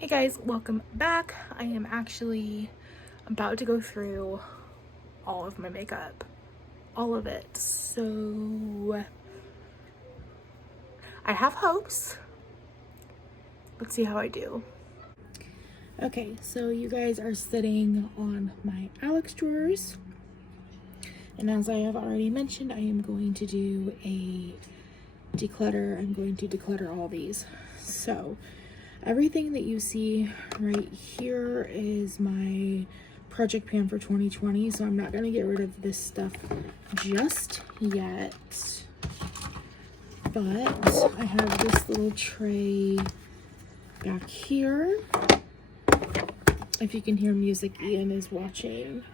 Hey guys, welcome back. I am actually about to go through all of my makeup, all of it. So I have hopes. Let's see how I do. Okay, so you guys are sitting on my Alex drawers. And as I have already mentioned, I am going to do a declutter. I'm going to declutter all these. So everything that you see right here is my project pan for 2020, so I'm not going to get rid of this stuff just yet. But I have this little tray back here. If you can hear music, Ian is watching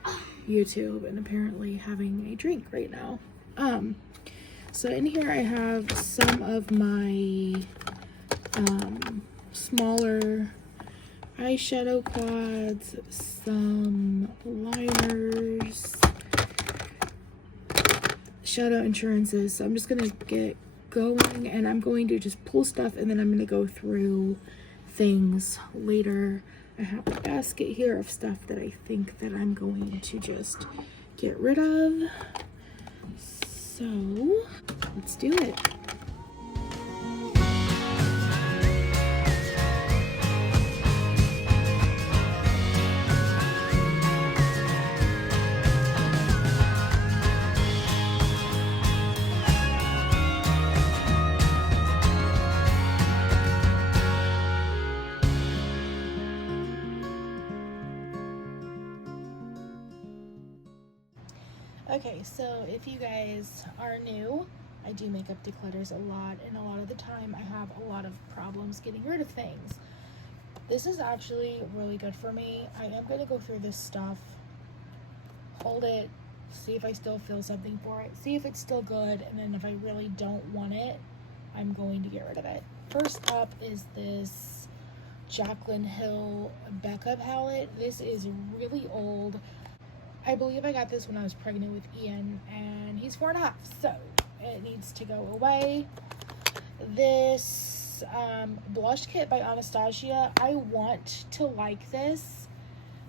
YouTube and apparently having a drink right now. So in here I have some of my smaller eyeshadow quads, some liners, shadow insurances. So I'm just gonna get going and I'm going to just pull stuff and then I'm gonna go through things later. I have a basket here of stuff that I think that I'm going to just get rid of. So let's do it. Okay, so if you guys are new, I do makeup declutters a lot, and a lot of the time I have a lot of problems getting rid of things. This is actually really good for me. I am going to go through this stuff, hold it, see if I still feel something for it, see if it's still good, and then if I really don't want it, I'm going to get rid of it. First up is this Jaclyn Hill Becca palette. This is really old. I believe I got this when I was pregnant with Ian, and he's 4.5, so it needs to go away. This blush kit by Anastasia, I want to like this,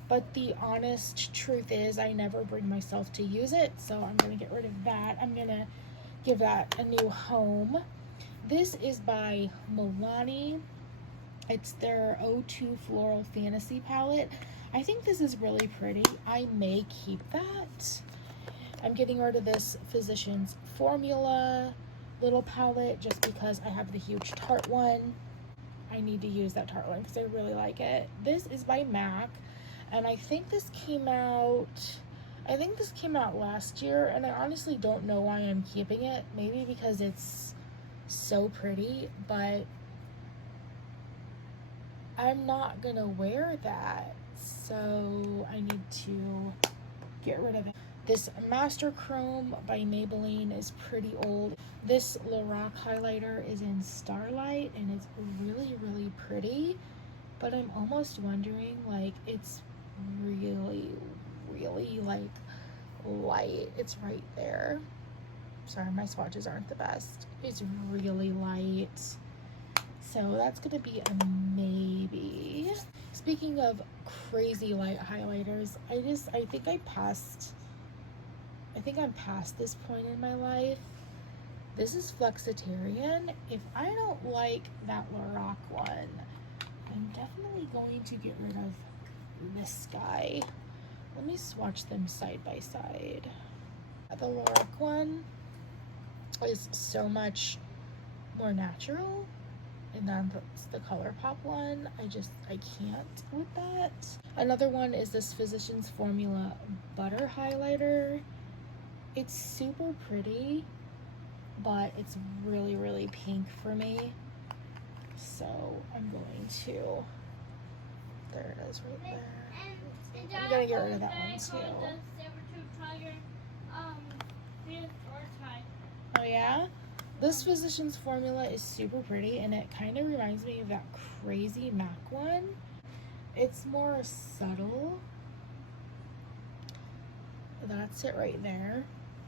but the honest truth is I never bring myself to use it, so I'm going to get rid of that. I'm going to give that a new home. This is by Milani. It's their O2 Floral Fantasy palette. I think this is really pretty. I may keep that. I'm getting rid of this Physicians Formula little palette just because I have the huge Tarte one. I need to use that Tarte one because I really like it. This is by MAC, and I think this came out last year, and I honestly don't know why I'm keeping it. Maybe because it's so pretty, but I'm not gonna wear that, so I need to get rid of it. This Master Chrome by Maybelline is pretty old. This Lorac highlighter is in Starlight, and it's really, really pretty, but I'm almost wondering, like, it's really, really, like, light. It's right there. Sorry, my swatches aren't the best. It's really light. So that's gonna be a maybe. Speaking of crazy light highlighters, I think I'm past this point in my life. This is Flexitarian. If I don't like that Lorac one, I'm definitely going to get rid of this guy. Let me swatch them side by side. The Lorac one is so much more natural, and then the ColourPop one, I can't with that. Another one is this Physicians Formula Butter Highlighter. It's super pretty, but it's really, really pink for me. So I'm going to, there it is right there. I'm gonna get rid of that one too. Oh yeah? This Physicians Formula is super pretty, and it kind of reminds me of that crazy MAC one. It's more subtle. That's it right there.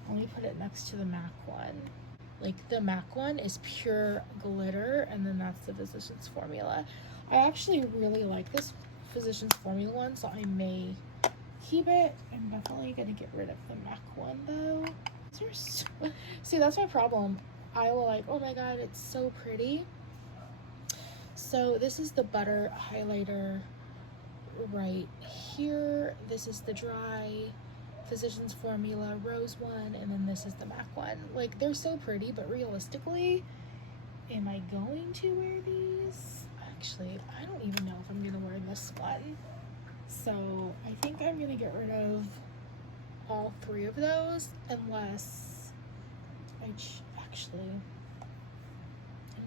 Let me put it next to the MAC one. Like, the MAC one is pure glitter, and then that's the Physicians Formula. I actually really like this Physicians Formula one, so I may keep it. I'm definitely gonna get rid of the MAC one though. See, that's my problem. I will like, oh my god, it's so pretty. So this is the butter highlighter right here. This is the dry Physicians Formula Rose one, and then this is the MAC one. Like, they're so pretty, but realistically, am I going to wear these? Actually, I don't even know if I'm gonna wear this one. So I think I'm gonna get rid of all three of those, unless I actually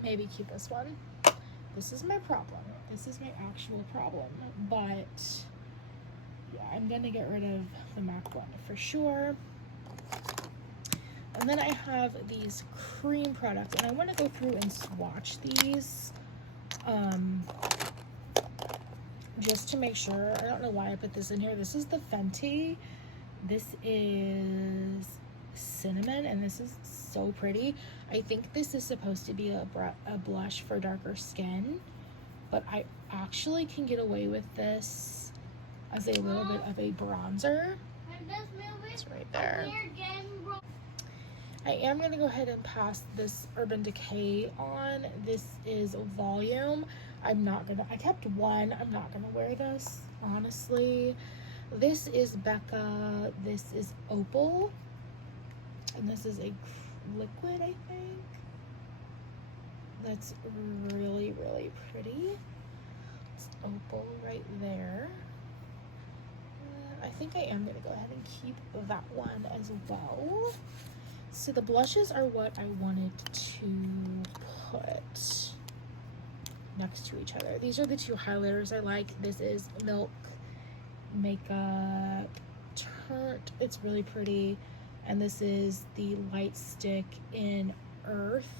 maybe keep this one. This is my problem. This is my actual problem. But yeah, I'm gonna get rid of the MAC one for sure. And then I have these cream products, and I want to go through and swatch these just to make sure. I don't know why I put this in here. This is the Fenty. This is cinnamon, and this is so pretty. I think this is supposed to be a blush for darker skin, but I actually can get away with this as a little bit of a bronzer. It's right there. I am going to go ahead and pass this Urban Decay on. This is Volume. I kept one. I'm not going to wear this, honestly. This is Becca. This is Opal. And this is a liquid, I think. That's really, really pretty. It's Opal right there. I think I am going to go ahead and keep that one as well. So the blushes are what I wanted to put next to each other. These are the two highlighters I like. This is Milk Makeup Turnt. It's really pretty. And this is the Light Stick in Earth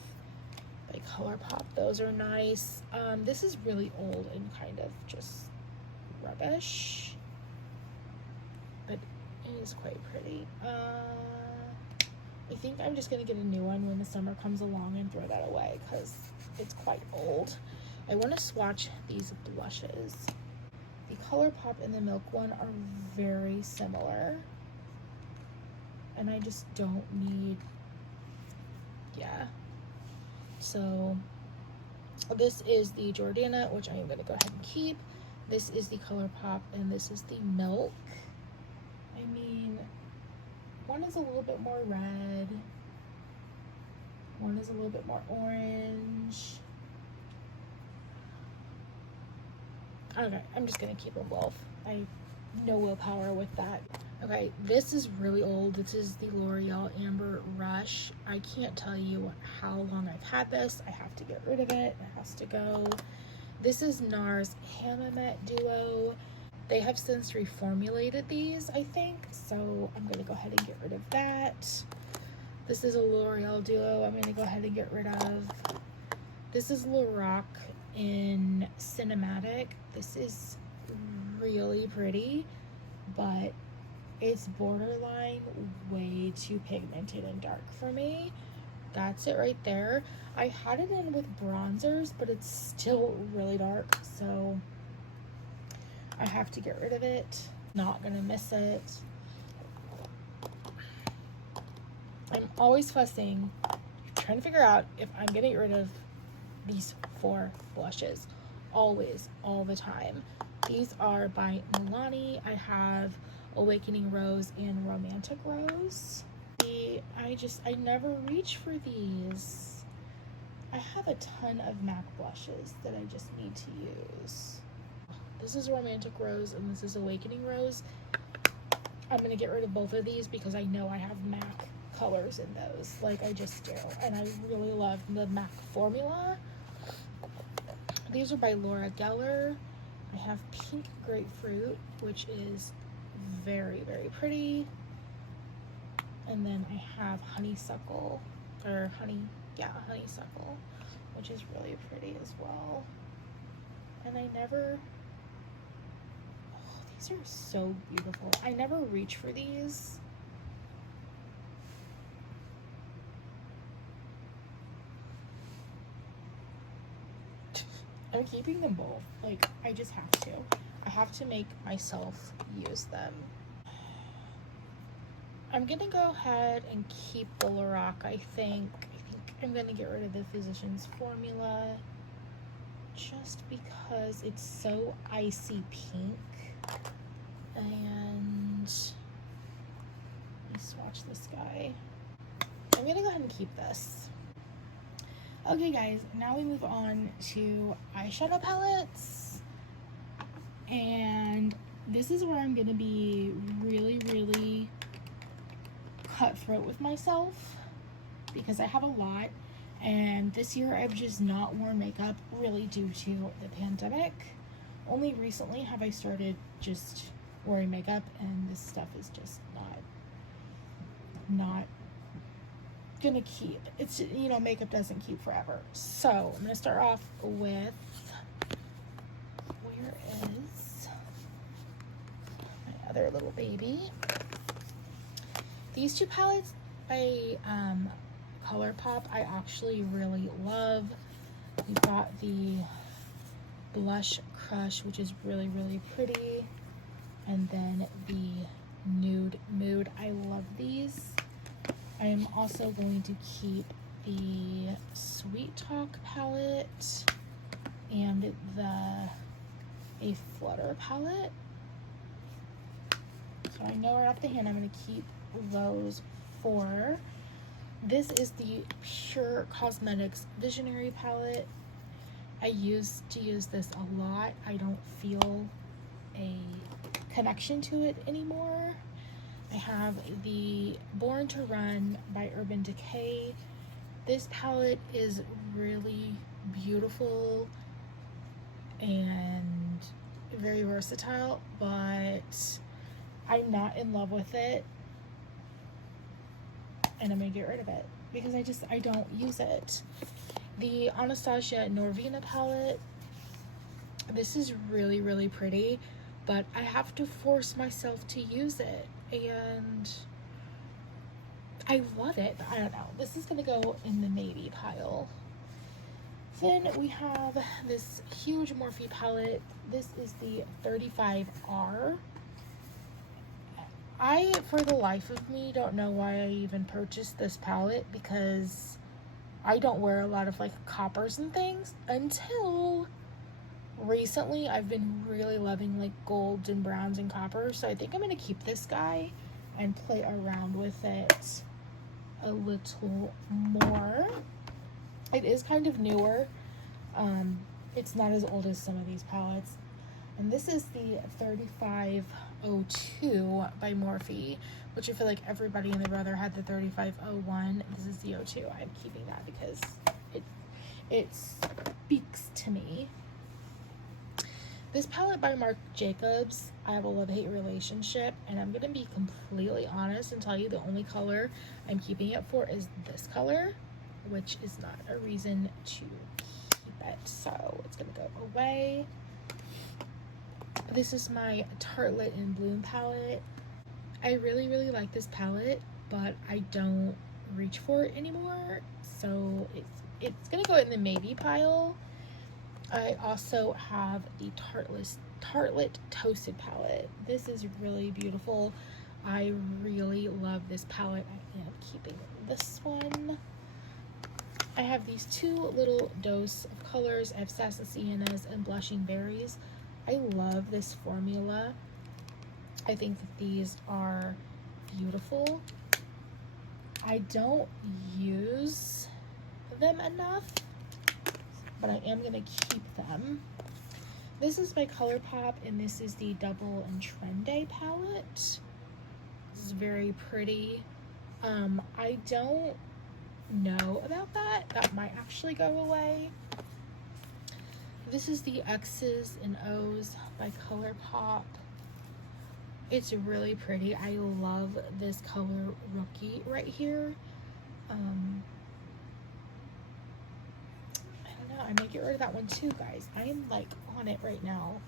by ColourPop. Those are nice. This is really old and kind of just rubbish, but it is quite pretty. I think I'm just gonna get a new one when the summer comes along and throw that away because it's quite old. I want to swatch these blushes. The ColourPop and the Milk one are very similar, and I just don't need, yeah. So this is the Jordana, which I am gonna go ahead and keep. This is the ColourPop, and this is the Milk. I mean, one is a little bit more red, one is a little bit more orange. Okay, I'm just gonna keep them both. I have no willpower with that. Okay, this is really old. This is the L'Oreal Amber Rush. I can't tell you how long I've had this. I have to get rid of it. It has to go. This is NARS Hammamet Duo. They have since reformulated these, I think, so I'm gonna go ahead and get rid of that. This is a L'Oreal Duo I'm gonna go ahead and get rid of. This is Lorac in Cinematic. This is really pretty, but it's borderline way too pigmented and dark for me. That's it right there. I had it in with bronzers, but it's still really dark, so I have to get rid of it. Not gonna miss it. I'm always fussing, trying to figure out if I'm getting rid of these 4 blushes. Always, all the time. These are by Milani. I have Awakening Rose and Romantic Rose. I never reach for these. I have a ton of MAC blushes that I just need to use. This is Romantic Rose and this is Awakening Rose. I'm gonna get rid of both of these because I know I have MAC colors in those. Like, I just do. And I really love the MAC formula. These are by Laura Geller. I have Pink Grapefruit, which is very, very pretty. And then I have Honeysuckle, Honeysuckle, which is really pretty as well. And these are so beautiful. I never reach for these. I I'm keeping them both. Like, I just have to. I have to make myself use them. I'm gonna go ahead and keep the Lorac, I think. I'm gonna get rid of the Physicians Formula just because it's so icy pink. And let's swatch this guy. I'm gonna go ahead and keep this. Okay guys, now we move on to eyeshadow palettes. And this is where I'm gonna be really cutthroat with myself because I have a lot, and this year I've just not worn makeup really due to the pandemic. Only recently have I started just wearing makeup, and this stuff is just not gonna keep. It's, you know, makeup doesn't keep forever. So I'm gonna start off with, where is my other little baby? These two palettes by ColourPop I actually really love. We've got the Blush Crush, which is really pretty, and then the Nude Mood. I love these. I am also going to keep the Sweet Talk palette and a Flutter palette. So I know right off the hand I'm going to keep those 4. This is the Pure Cosmetics Visionary palette. I used to use this a lot. I don't feel a connection to it anymore. I have the Born to Run by Urban Decay. This palette is really beautiful and very versatile, but I'm not in love with it, and I'm gonna get rid of it because I don't use it. The Anastasia Norvina palette, this is really pretty, but I have to force myself to use it, and I love it, but I don't know. This is gonna go in the maybe pile. Then we have this huge Morphe palette. This is the 35R. I, for the life of me, don't know why I even purchased this palette because I don't wear a lot of like coppers and things until recently. I've been really loving like golds and browns and coppers, so I think I'm gonna keep this guy and play around with it a little more. It is kind of newer. It's not as old as some of these palettes. And this is the 3502 by Morphe, which I feel like everybody and their brother had the 3501. This is the 02. I'm keeping that because it speaks to me. This palette by Marc Jacobs, I have a love-hate relationship, and I'm going to be completely honest and tell you the only color I'm keeping it for is this color, which is not a reason to keep it. So it's going to go away. This is my Tartelette in Bloom palette. I really like this palette, but I don't reach for it anymore, so it's gonna go in the maybe pile. I also have the Tartelette Toasted palette. This is really beautiful. I really love this palette. I am keeping this one. I have these 2 little dose of colors. I have Sassy Siennas and Blushing Berries. I love this formula. I think that these are beautiful. I don't use them enough, but I am gonna keep them. This is by ColourPop, and this is the Double and Trendy palette. This is very pretty. I don't know about that. That might actually go away. This is the X's and O's by ColourPop. It's really pretty. I love this color Rookie right here. I don't know. I may get rid of that one too, guys. I am like on it right now.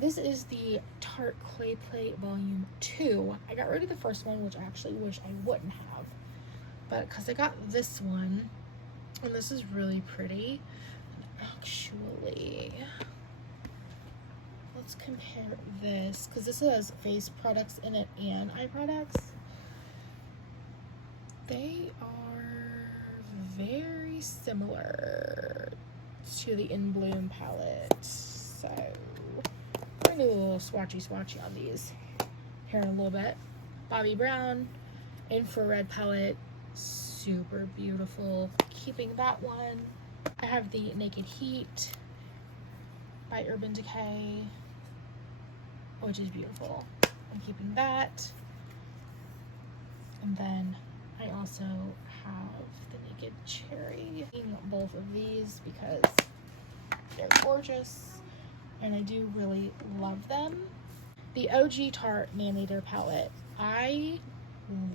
This is the Tarte Clay Play Volume 2. I got rid of the first one, which I actually wish I wouldn't have. But because I got this one, and this is really pretty. Actually, let's compare this, because this has face products in it and eye products. They are very similar to the In Bloom palette. So we're gonna do a little swatchy on these here in a little bit. Bobbi Brown infrared palette, super beautiful. Keeping that one. I have the Naked Heat by Urban Decay, which is beautiful. I'm keeping that. And then I also have the Naked Cherry. I'm keeping both of these because they're gorgeous and I do really love them. The OG Tarte Nanometer palette. I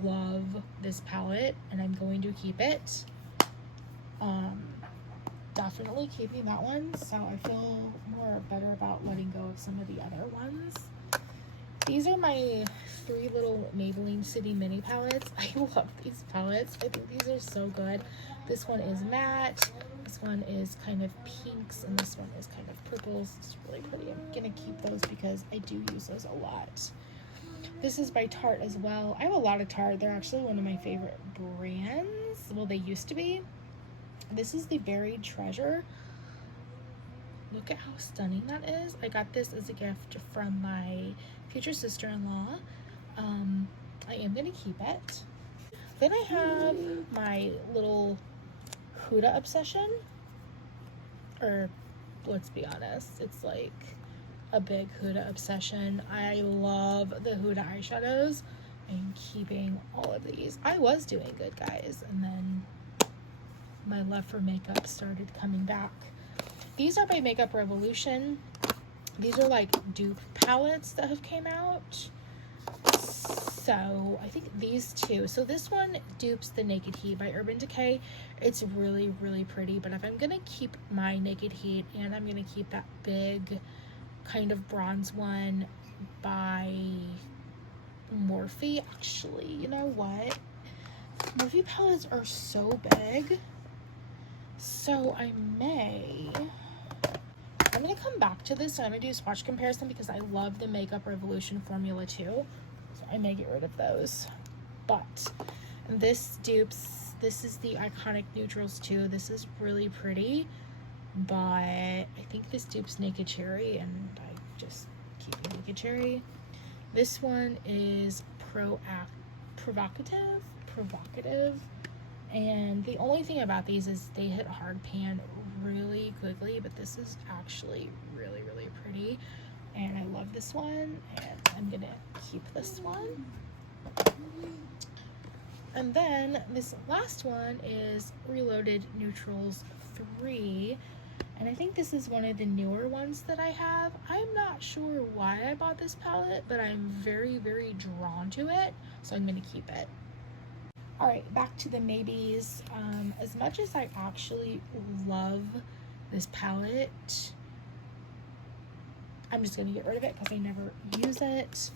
love this palette and I'm going to keep it. Definitely keeping that one, so I feel more better about letting go of some of the other ones. These are my 3 little Maybelline City Mini palettes. I love these palettes. I think these are so good. This one is matte, this one is kind of pinks, and this one is kind of purples. It's really pretty. I'm gonna keep those because I do use those a lot. This is by Tarte as well. I have a lot of Tarte. They're actually one of my favorite brands. Well, they used to be. This is the Buried Treasure. Look at how stunning that is. I got this as a gift from my future sister-in-law. I am going to keep it. Then I have my little Huda obsession. Or, let's be honest, it's like a big Huda obsession. I love the Huda eyeshadows. I'm keeping all of these. I was doing good, guys, and then my love for makeup started coming back. These are by Makeup Revolution. These are like dupe palettes that have came out. So I think these two. So this one dupes the Naked Heat by Urban Decay. It's really, really pretty. But if I'm gonna keep my Naked Heat and I'm gonna keep that big kind of bronze one by Morphe. Actually, you know what? Morphe palettes are so big. So I'm gonna come back to this. So I'm gonna do a swatch comparison because I love the Makeup Revolution Formula 2. So I may get rid of those. But this dupes, this is the Iconic Neutrals 2. This is really pretty. But I think this dupes Naked Cherry and I just keep Naked Cherry. This one is provocative. And the only thing about these is they hit hard pan really quickly, but this is actually really, really pretty. And I love this one, and I'm gonna keep this one. And then this last one is Reloaded Neutrals 3. And I think this is one of the newer ones that I have. I'm not sure why I bought this palette, but I'm very, very drawn to it. So I'm gonna keep it. All right, back to the maybes. As much as I actually love this palette, I'm just gonna get rid of it because I never use it.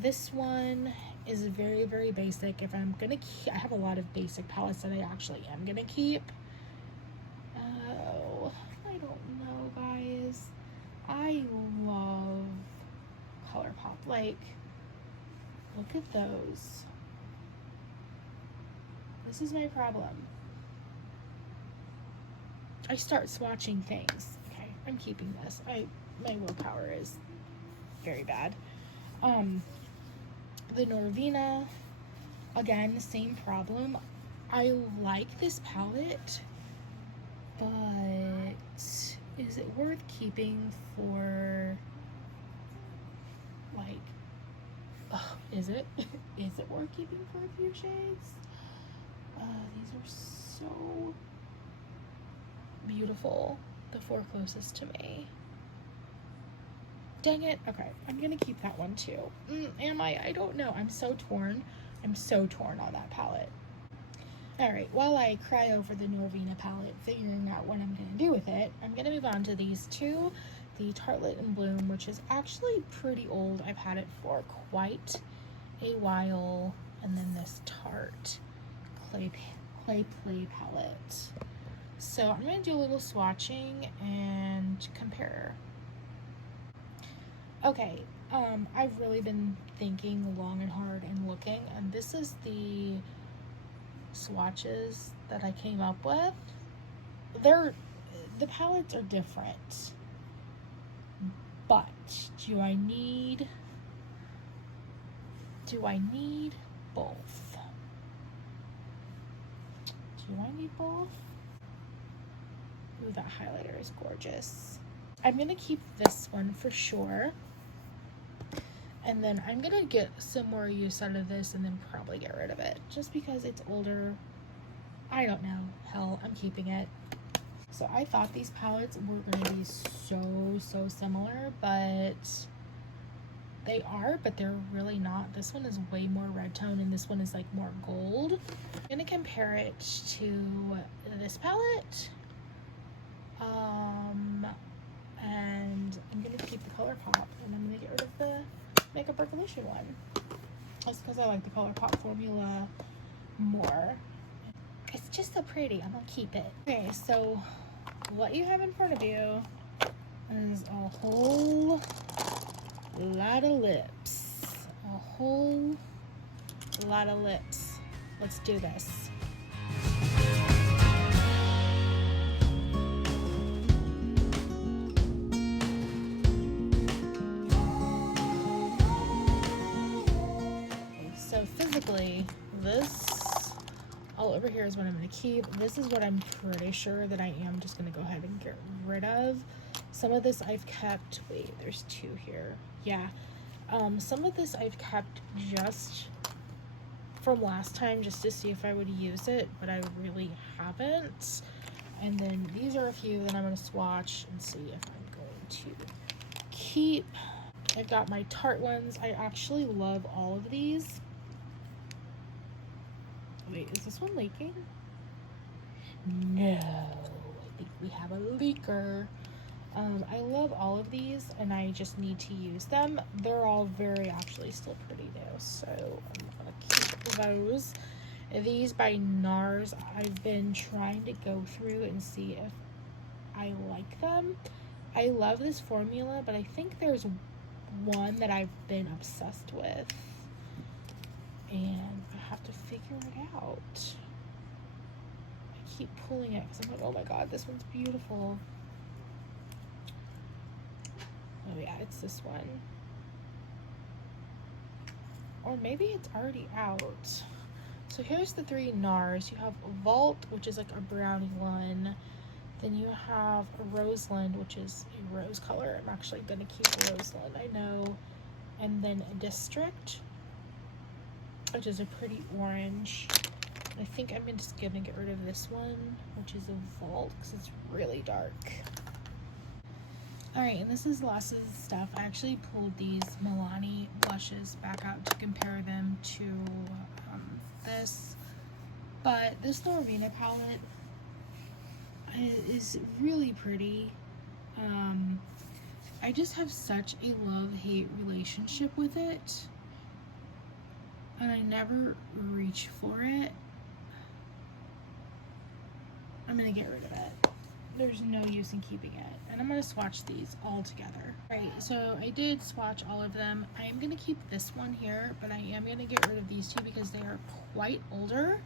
This one is very, very basic. If I'm gonna keep, I have a lot of basic palettes that I actually am gonna keep. Oh, I don't know, guys. I love ColourPop. Like, look at those. This is my problem. I start swatching things. Okay, I'm keeping this. My willpower is very bad. The Norvina, again, same problem. I like this palette, but is it worth keeping for, like, is it? Is it worth keeping for a few shades? These are so beautiful, the 4 closest to me. Dang it. Okay, I'm gonna keep that one too. Am I? I don't know. I'm so torn. I'm so torn on that palette. Alright, while I cry over the Norvina palette, figuring out what I'm gonna do with it, I'm gonna move on to these two. The Tartelette in Bloom, which is actually pretty old. I've had it for quite a while. And then this Tarte Clay Play palette. So I'm going to do a little swatching and compare. Okay, I've really been thinking long and hard and looking, and this is the swatches that I came up with. The palettes are different, but do I need both? Do I need both? Ooh, that highlighter is gorgeous. I'm gonna keep this one for sure. And then I'm gonna get some more use out of this and then probably get rid of it. Just because it's older. I don't know. Hell, I'm keeping it. So I thought these palettes were gonna be so similar, but they are, but they're really not. This one is way more red tone and this one is like more gold. I'm gonna compare it to this palette. And I'm gonna keep the ColourPop and I'm gonna get rid of the Makeup Revolution one. That's because I like the ColourPop formula more. It's just so pretty. I'm gonna keep it. Okay, so what you have in front of you is a whole lot of lips. A whole lot of lips. Let's do this. So physically, this all over here is what I'm going to keep. This is what I'm pretty sure that I am just going to go ahead and get rid of. Some of this I've kept. Wait, there's two here. Yeah. Some of this I've kept just from last time just to see if I would use it, but I really haven't. And then these are a few that I'm going to swatch and see if I'm going to keep. I've got my Tarte ones. I actually love all of these. Wait, is this one leaking? No, I think we have a leaker. I love all of these and I just need to use them. They're all very actually still pretty new, so I'm gonna keep those. These by NARS, I've been trying to go through and see if I like them. I love this formula, but I think there's one that I've been obsessed with and I have to figure it out. I keep pulling it because I'm like, oh my god, this one's beautiful. Oh yeah, it's this one. Or maybe it's already out. So here's the three NARS. You have Vault, which is like a brownie one. Then you have a Roseland, which is a rose color. I'm actually gonna keep Roseland, I know. And then a District, which is a pretty orange. I think I'm just gonna get rid of this one, which is a Vault, because it's really dark. Alright, and this is the last of the stuff. I actually pulled these Milani blushes back out to compare them to this. But this Norvina palette is really pretty. I just have such a love-hate relationship with it. And I never reach for it. I'm gonna get rid of it. There's no use in keeping it. And I'm gonna swatch these all together. Alright, so I did swatch all of them. I am gonna keep this one here, but I am gonna get rid of these two because they are quite older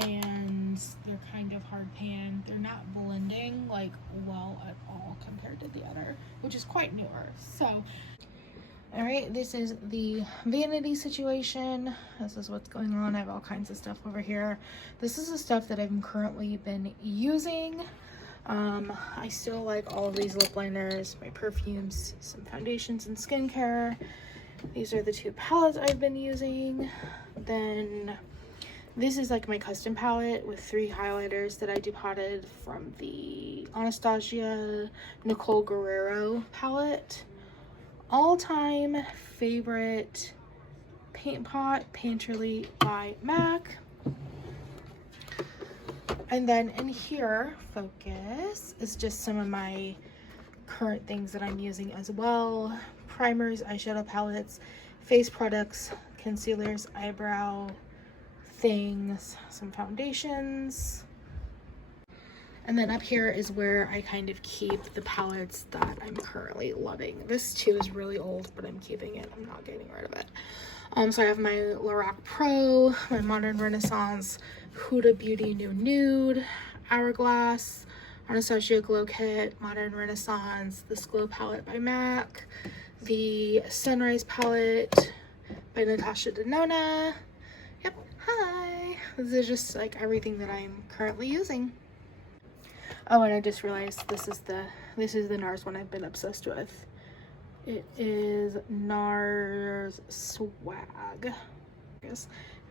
and they're kind of hard pan. They're not blending like well at all compared to the other, which is quite newer. So alright, this is the vanity situation. This is what's going on. I have all kinds of stuff over here. This is the stuff that I've currently been using. I still like all of these lip liners, my perfumes, some foundations and skincare. These are the two palettes I've been using. Then this is like my custom palette with 3 highlighters that I depotted from the Anastasia Nicole Guerrero palette. All-time favorite paint pot, Painterly by MAC. And then in here, focus, is just some of my current things that I'm using as well. Primers, eyeshadow palettes, face products, concealers, eyebrow things, some foundations. And then up here is where I kind of keep the palettes that I'm currently loving. This too is really old, but I'm keeping it. I'm not getting rid of it. So I have my Lorac Pro, my Modern Renaissance, Huda Beauty New Nude, Hourglass, Anastasia Glow Kit, Modern Renaissance, this Glow Palette by MAC, the Sunrise Palette by Natasha Denona. Yep, hi. This is just like everything that I'm currently using. Oh, and I just realized this is the NARS one I've been obsessed with. It is NARS Swag.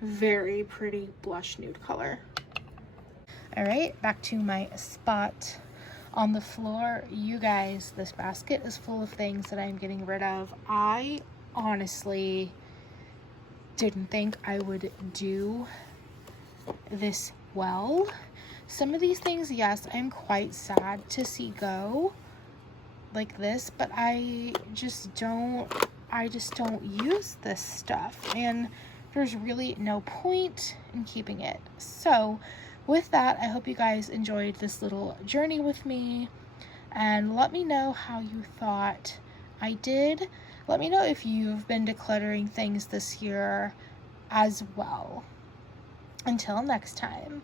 Very pretty blush nude color. All right, back to my spot on the floor. You guys, this basket is full of things that I'm getting rid of. I honestly didn't think I would do this well. Some of these things, yes, I'm quite sad to see go like this, but I just don't use this stuff, and there's really no point in keeping it. So with that, I hope you guys enjoyed this little journey with me, and let me know how you thought I did. Let me know if you've been decluttering things this year as well. Until next time.